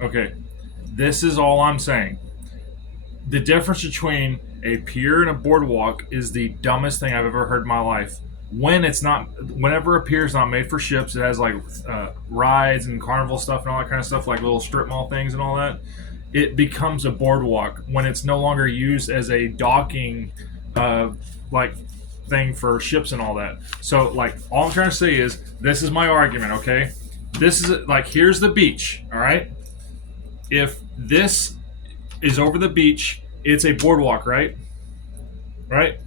Okay, this is all I'm saying. The difference between a pier and a boardwalk is the dumbest thing I've ever heard in my life. Whenever a pier is not made for ships, it has like rides and carnival stuff and all that kind of stuff, like little strip mall things and all that. It becomes a boardwalk when it's no longer used as a docking, like thing for ships and all that. So, like, all I'm trying to say is this is my argument. Okay, this is like here's the beach. All right, if this is over the beach, it's a boardwalk, right? Right?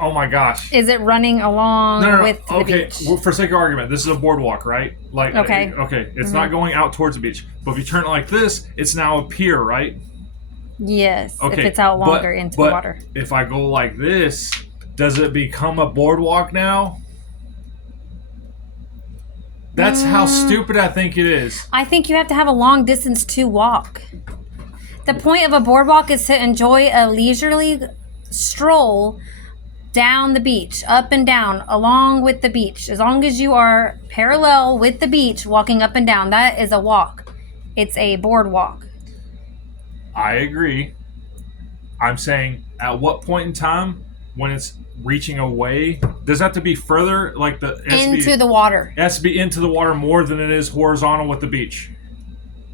Oh my gosh. Is it running along No. with the Okay, beach? well, for sake of argument, this is a boardwalk, right? Like, Okay. okay, it's not going out towards the beach. But if you turn it like this, it's now a pier, right? Yes, Okay, if it's out longer into the water. If I go like this, does it become a boardwalk now? That's how stupid I think it is. I think you have to have a long distance to walk. The point of a boardwalk is to enjoy a leisurely stroll down the beach, up and down, along with the beach. As long as you are parallel with the beach, walking up and down, that is a walk. It's a boardwalk. I agree. I'm saying at what point in time when it's reaching away, does that have to be further? Like Into the water. It has to be into the water more than it is horizontal with the beach.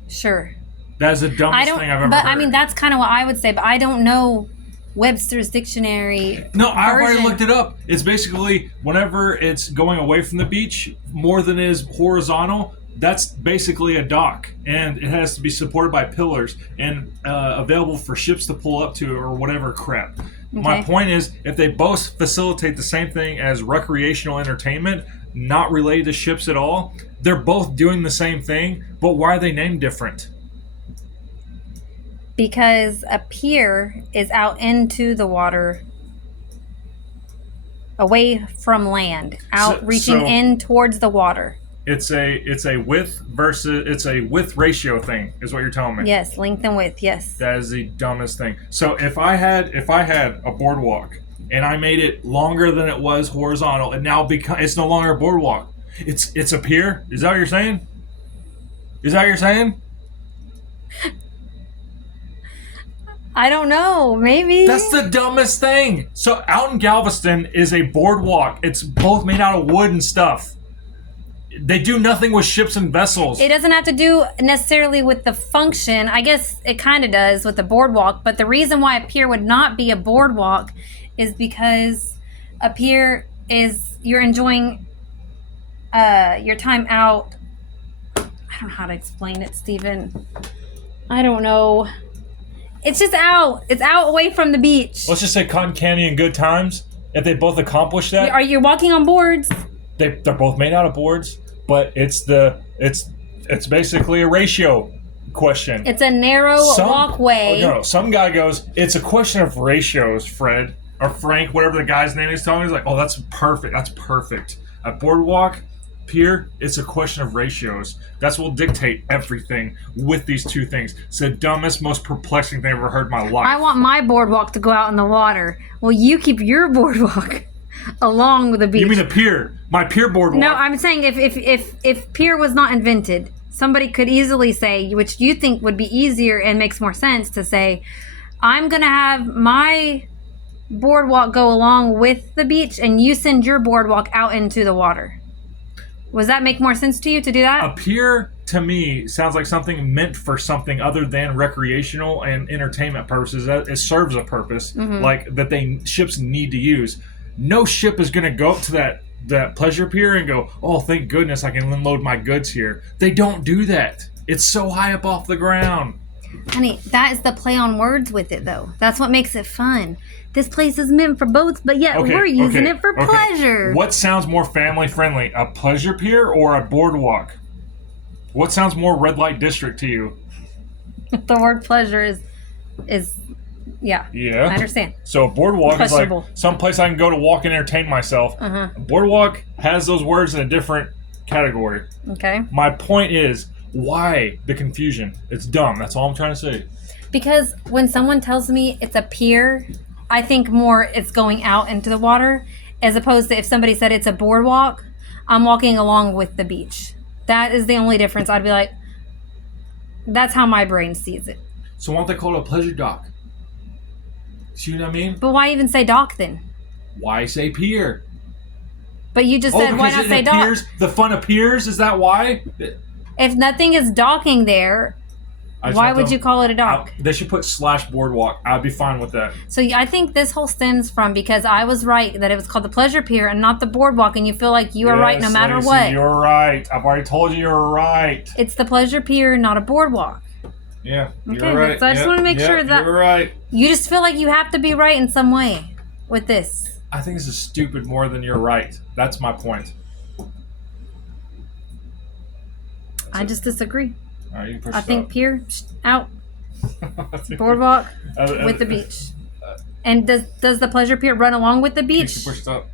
Sure. That is the dumbest thing I've ever But heard. I mean, that's kind of what I would say, but I don't know Webster's dictionary. No, I've already version. looked it up. It's basically whenever it's going away from the beach more than it is horizontal, that's basically a dock, and it has to be supported by pillars and available for ships to pull up to or whatever crap. My point is, if they both facilitate the same thing as recreational entertainment, not related to ships at all, they're both doing the same thing, but why are they named different? Because a pier is out into the water, away from land, reaching in towards the water. It's a width ratio thing, is what you're telling me. Yes, length and width. Yes. That is the dumbest thing. So if I had a boardwalk and I made it longer than it was horizontal, and now it's no longer a boardwalk. It's a pier. Is that what you're saying? Is that what you're saying? I don't know. Maybe. That's the dumbest thing. So out in Galveston is a boardwalk. It's both made out of wood and stuff. They do nothing with ships and vessels. It doesn't have to do necessarily with the function. I guess it kind of does with the boardwalk. But the reason why a pier would not be a boardwalk is because a pier is you're enjoying your time out. I don't know how to explain it, Stephen. I don't know. It's just out. It's out away from the beach. Let's just say cotton candy and good times. If they both accomplish that, Are you walking on boards? they're both made out of boards. But it's basically a ratio question. It's a narrow walkway. No, some guy goes, it's a question of ratios, Fred or Frank, whatever the guy's name is telling me. He's like, oh, that's perfect. That's perfect. A boardwalk, pier, it's a question of ratios. That's what will dictate everything with these two things. It's the dumbest, most perplexing thing I've ever heard in my life. I want my boardwalk to go out in the water. Well, you keep your boardwalk along with the beach. You mean a pier? My pier boardwalk. No, I'm saying if pier was not invented, somebody could easily say, which you think would be easier and makes more sense to say, I'm gonna have my boardwalk go along with the beach, and you send your boardwalk out into the water. Does that make more sense to you to do that? A pier, to me, sounds like something meant for something other than recreational and entertainment purposes. It serves a purpose, like that ships need to use. No ship is going to go up to that pleasure pier and go, oh, thank goodness I can unload my goods here. They don't do that. It's so high up off the ground. Honey, that is the play on words with it, though. That's what makes it fun. This place is meant for boats, but yet we're using it for pleasure. What sounds more family friendly, a pleasure pier or a boardwalk? What sounds more red light district to you? The word pleasure is yeah. I understand. So a boardwalk is like Questionable. some place I can go to walk and entertain myself. A boardwalk has those words in a different category. Okay. My point is, why the confusion? It's dumb. That's all I'm trying to say. Because when someone tells me it's a pier, I think more it's going out into the water, as opposed to if somebody said it's a boardwalk, I'm walking along with the beach. That is the only difference. I'd be like, that's how my brain sees it. So why don't they call it a pleasure dock? See what I mean? But why even say dock then? Why say pier? But you just said, why not say dock? Piers, the fun of piers, is that why? If nothing is docking there, why would you call it a dock? They should put / boardwalk. I'd be fine with that. So I think this whole stems from because I was right that it was called the pleasure pier and not the boardwalk, and you feel like you are right no matter Lacey, what. You're right. I've already told you you're right. It's the pleasure pier, not a boardwalk. Yeah, Okay, you're right. so I just want to make sure that you're right. you just feel like you have to be right in some way with this. I think this is stupid more than you're right. That's my point. I just disagree. All right, you push I it think up. pier out, boardwalk with the beach. And does the pleasure pier run along with the Can you beach? push it up?